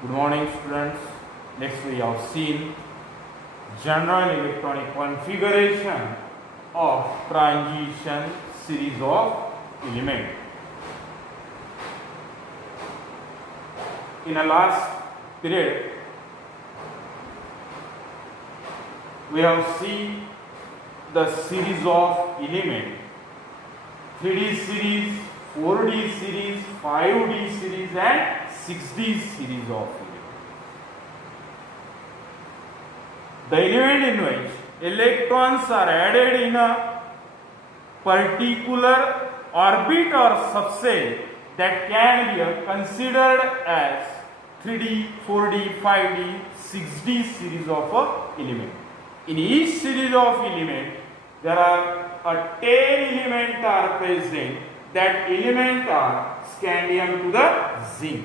Good morning, students. Next, we have seen general electronic configuration of transition series of elements. In the last period, we have seen the series of elements: 3D series, 4D series, 5D series, and 6D series of elements. The element in which electrons are added in a particular orbit or subcell that can be considered as 3D, 4D, 5D, 6D series of element. In each series of element, there are 10 elements are present. That element are scandium to the zinc.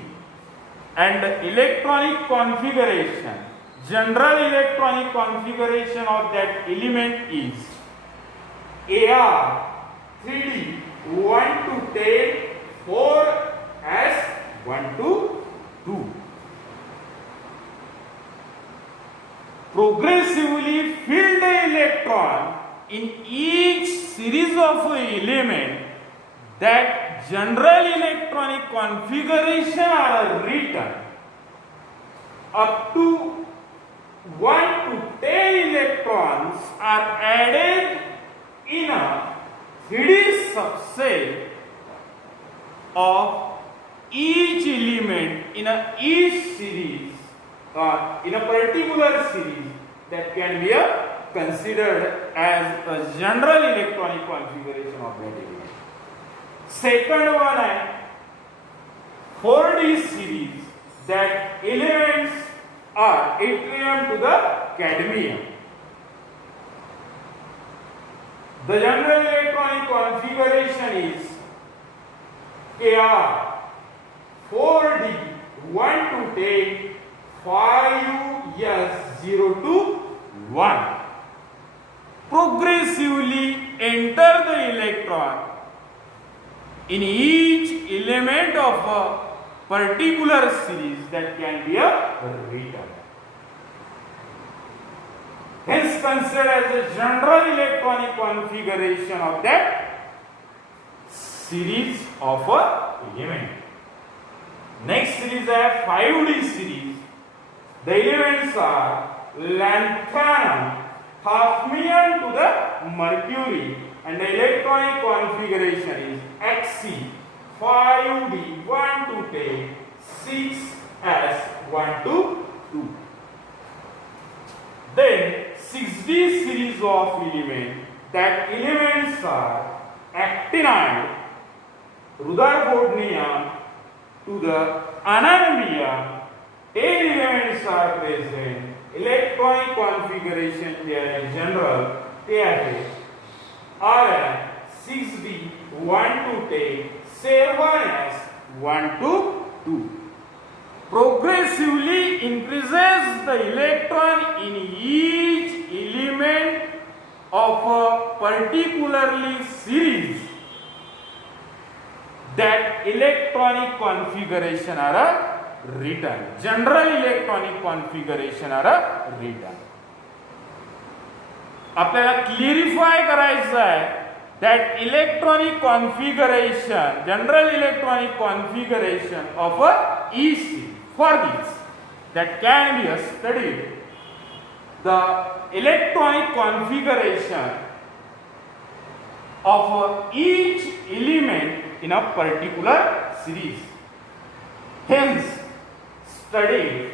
And electronic configuration, general electronic configuration of that element is AR 3D 1 to 10, 4S 1 to 2. Progressively fill the electron in each series of element. That general electronic configuration are written up to 1 to 10 electrons are added in a 3D subcell of each element in each series or in a particular series that can be considered as a general electronic configuration of that element. Second one is 4D series, that elements are yttrium to the cadmium. The general electronic configuration is Kr 4D 1 to 10, 5S 0 to 1. Progressively enter the electron in each element of a particular series that can be written. Hence considered as a general electronic configuration of that series of element. Next series is 5D series. The elements are lanthanum, hafnium to the mercury, and the electronic configuration is Xc 5D 1 to 10, 6S 1 to 2. Then 6D series of elements, that elements are actinide, rutherfordium to the anomium. 10 elements are present. Electronic configuration here in general, there Rn 6D 1 to 10, 7S 1 to 2. Progressively increases the electron in each element of a particularly series. That electronic configuration are written. General electronic configuration are written. आपल्याला क्लिअरिफाय करायचं आहे that electronic configuration, general electronic configuration of a EC for this that can be studied. The electronic configuration of each element in a particular series. Hence, study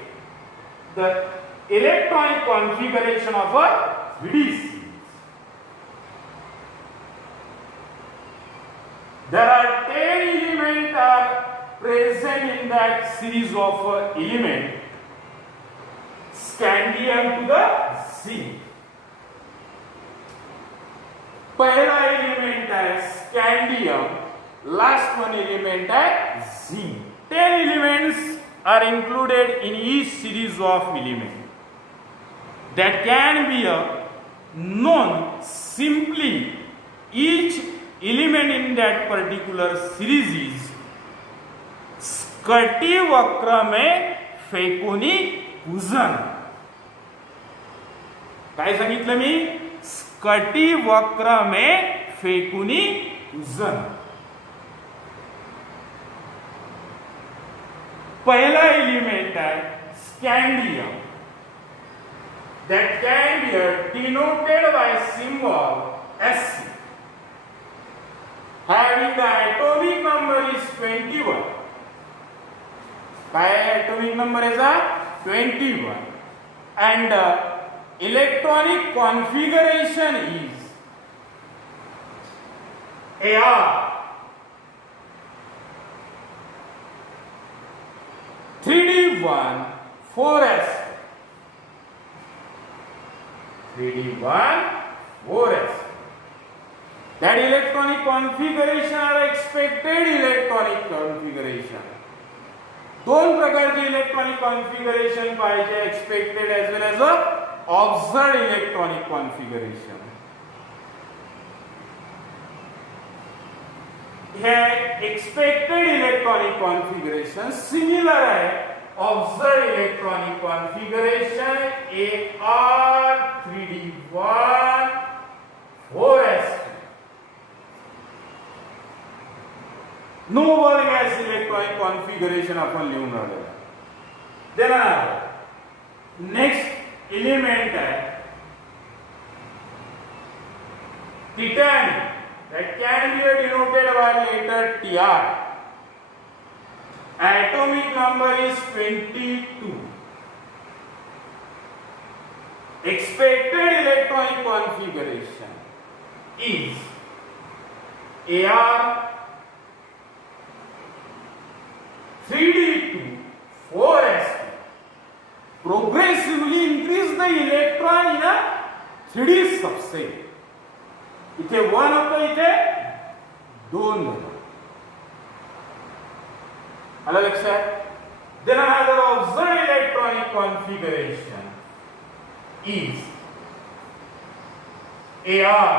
the electronic configuration of a 3D series. There are 10 elements are present in that series of element. Scandium to the zinc. पहला element है scandium, last one element है zinc. 10 elements are included in each series of elements that can be known simply. Each element in that particular series is Scotty वक्र में फेकुनी cuisine. काय सांगितलं मी? Scotty वक्र में फेकुनी cuisine. पहला एलिमेंट है scandium, that can be denoted by symbol Sc, having the atomic number is 21. By atomic number is 21 and electronic configuration is Ar 3d1 4s 3d1 4s. That electronic configuration are expected electronic configuration. दोन प्रकारचे electronic configuration पाहिजे, expected as well as observed electronic configuration. हे expected electronic configuration similar आहे observed electronic configuration AR 3d1 4s. Noble gas electronic configuration आपण लिहून राहिलो. Then next element आहे titanium, that can be denoted by letter Tr. Atomic number is 22. Expected electronic configuration is Ar 3d2 4s. Progressively increase the electron in a 3d subset. इथे 1 होतं, इथे 2 होतं. आलं लक्षात? Then another observed electronic configuration is Ar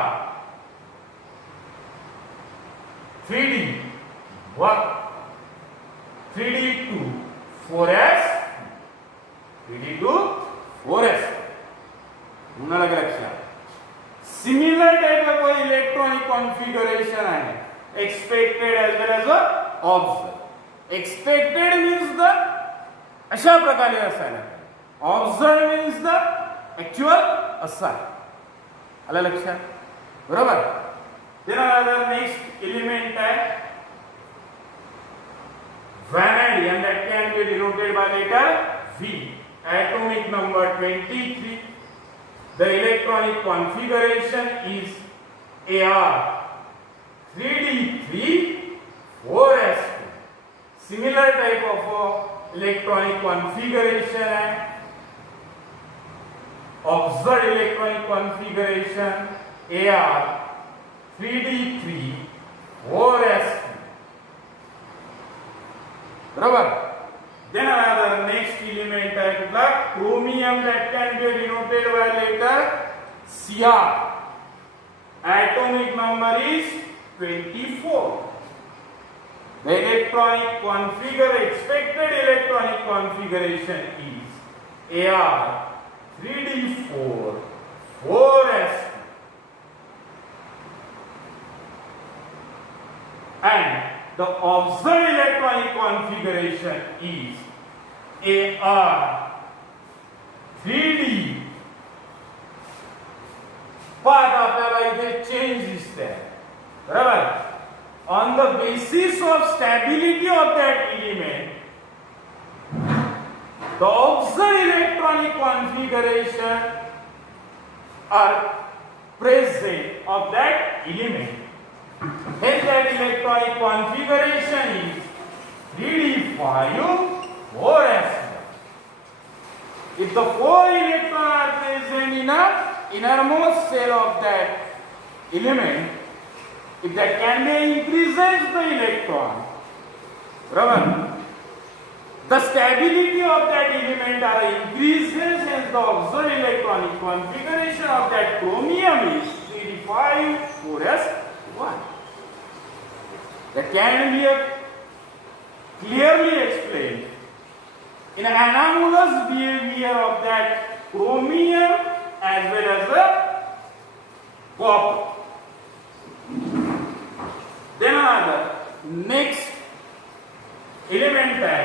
3d1 3d2 4s 3d2 4s. पुन्हा लक्षात similar type of electronic configuration आहे, expected as well as observed. Expected means the अशा प्रकारे असायला, ऑब्झर्व मीन्स द ऍक्च्युअल असा. आलं लक्षात? बरोबर. देन नेक्स्ट एलिमेंट आहे vanadium, that can be denoted by letter V. Atomic number 23. The electronic configuration is Ar 3d3 4s2. Similar type of electronic configuration है, observed electronic configuration Ar 3d3 4s2. बरोबर. Then another next element है कुठला? chromium, that can be denoted by letter Cr. Atomic number is 24. The expected electronic configuration is Ar 3d4 4s2. And the observed electronic configuration is Ar 3d. पण आपल्याला इथे change दिसते, बरोबर. On the basis of stability of that element, the observed electronic configuration are present of that element. Hence that electronic configuration is 3d5 4s1. If the 4 electrons are present in a innermost cell of that element, if that can be increases the electron, remember, the stability of that element are increases, and the observed electronic configuration of that chromium is 3d5 4s1. That can be clearly explained in anomalous behavior of that chromium as well as the copper. Then another next element है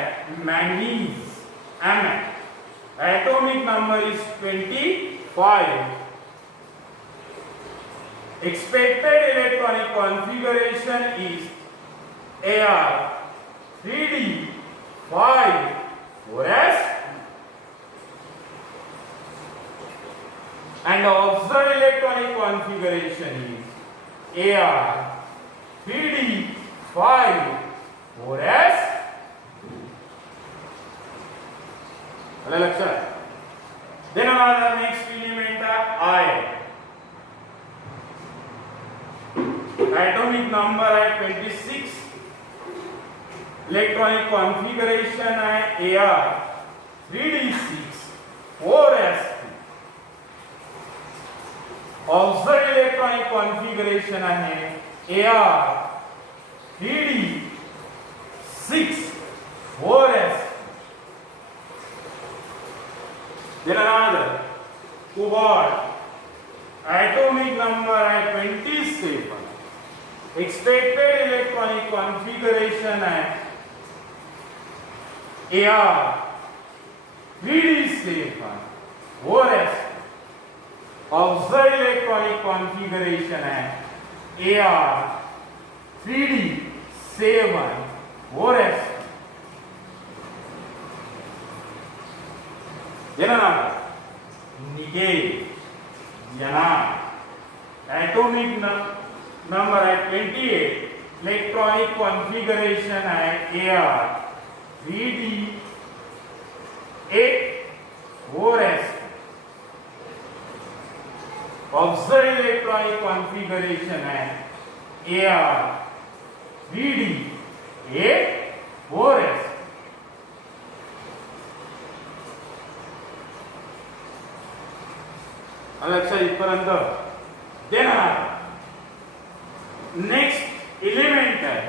manganese, Mn. Atomic number is 25. Expected electronic configuration is Ar 3d 5 4s, and observed electronic configuration is Ar 3d 5 4s. Then another next element iron. Atomic number है 26. Electronic configuration है Ar 3d6 4s2. Observed electronic configuration है Ar 3d6 4s. Then another cobalt. Atomic number है 27. Expected electronic configuration है Ar 3d7 4s. Observed electronic configuration है Ar 3d7 4s. Then another nickel, N. Atomic number है 28. Electronic configuration है Ar 3d8 4s. Observed electronic configuration है Ar 3d8 4s. लक्षात इथपर्यंत. Then next element है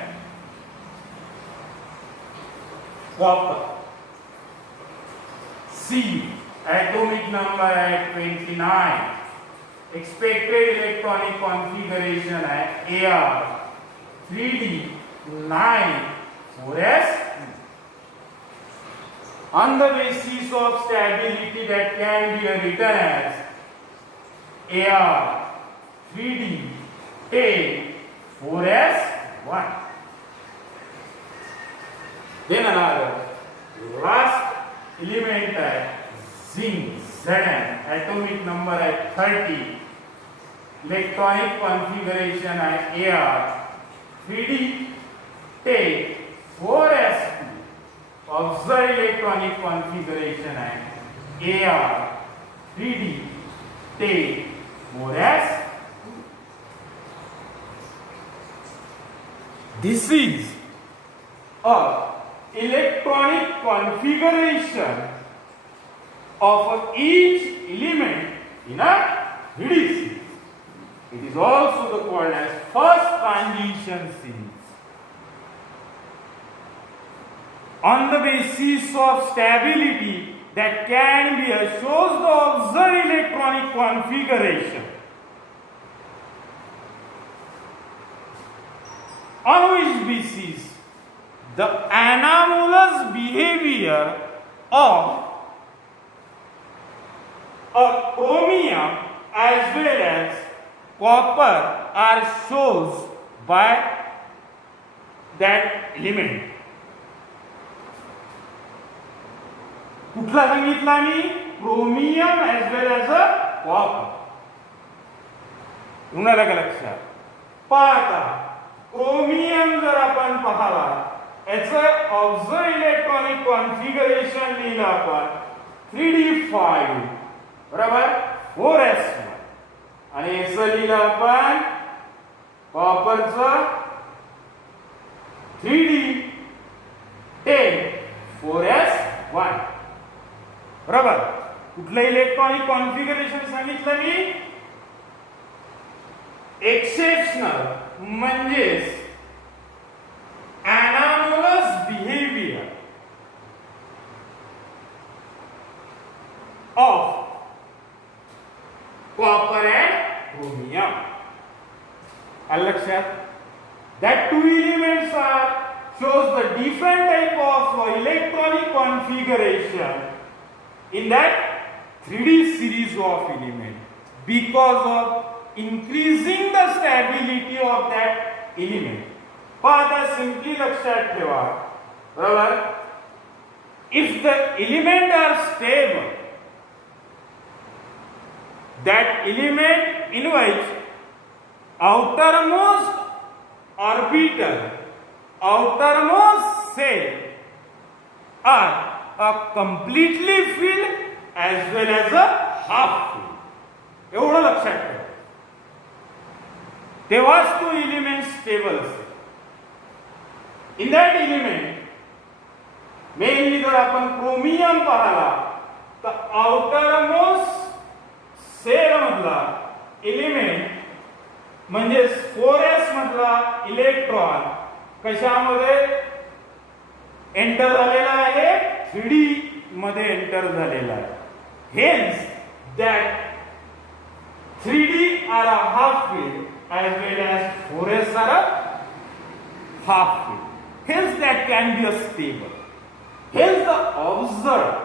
copper. सी. Atomic number है 29. Expected electronic configuration है Ar 3d9 4s. On the basis of stability that can be written as Ar 3d10 4s1. Then another last element है zinc, Zn. Atomic number है 30. Electronic configuration है Ar 3d10 4s2. Observed electronic configuration है Ar 3d10 4s. This is a electronic configuration of each element in a 3D series. It is also called as first transition series. On the basis of stability that can be shows the observed electronic configuration. On which basis the anomalous behavior of a chromium as well as copper are shown by that element. कुठला सांगितला मी? Chromium as well as a copper. तुम्हाला का लक्षात? पाहता chromium जर आपण पाहला याचं ऑब्झर्व इलेक्ट्रॉनिक कॉन्फिगरेशन लिहिलं आपण 3d5 बरोबर 4s1 आणि याचं लिहिलं आपण कॉपरचं 3d10 4s1 बरोबर. कुठलं इलेक्ट्रॉनिक कॉन्फिगरेशन सांगितलं मी? एक्सेप्शनल म्हणजेच anomalous behavior of copper and chromium. That two elements shows the different type of electronic configuration in that 3D series of elements because of increasing the stability of that element. But simply लक्षात ठेवा, बरोबर? If the elements are stable, that element in which outermost orbital, outermost cell are completely filled as well as a half filled. एवढं लक्षात ठेवा. तेव्हाच तो element stable असेल. In that element mainly जर आपण क्रोमियम पाहिला तर आउटरमोस्ट सेल मधला एलिमेंट म्हणजे 4s मधला इलेक्ट्रॉन कशामध्ये एंटर झालेला आहे, 3D मध्ये एंटर झालेला आहे. Hence that 3D are a half filled as well as 4s are a half filled. Hence that can be a stable. Hence the observed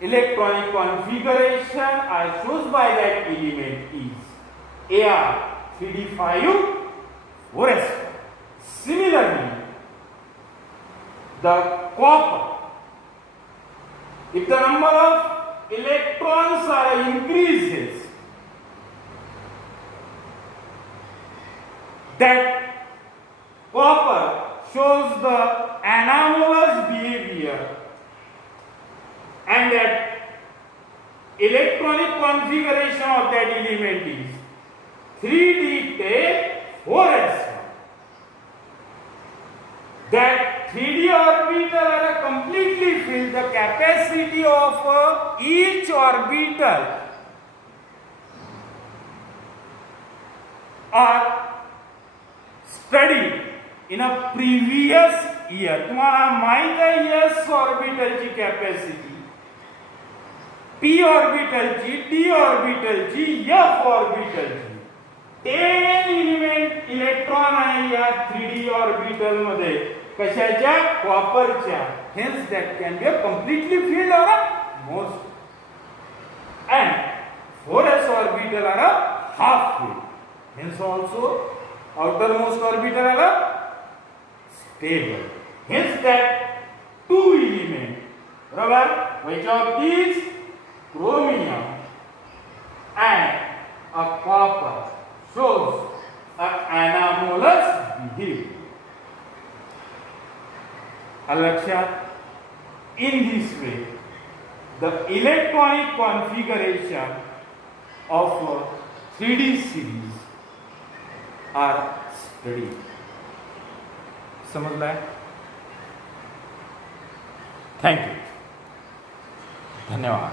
electronic configuration as chosen by that element is Ar 3d5 4s. Similarly, the copper, if the number of electrons are increases, that copper shows the anomalous behavior and that electronic configuration of that element is 3d4s. That 3D orbital are completely filled. The capacity of each orbital are studied in a previous year. तुम्हाला माहित आहे s ऑर्बिटलची capacity, p ऑर्बिटलची, d ऑर्बिटलची, f ऑर्बिटलची. 10 element electron आहे या 3D orbital मध्ये. कशाच्या? कॉपरच्या. Hence that can be completely filled or most. And 4s orbital are half filled. Hence also outermost orbital are stable. Hence that two elements, rubber, which of these? Chromium and a copper shows an anomalous behavior. In this way, the electronic configuration of 3D series are studied. समझला है? Thank you, धन्यवाद.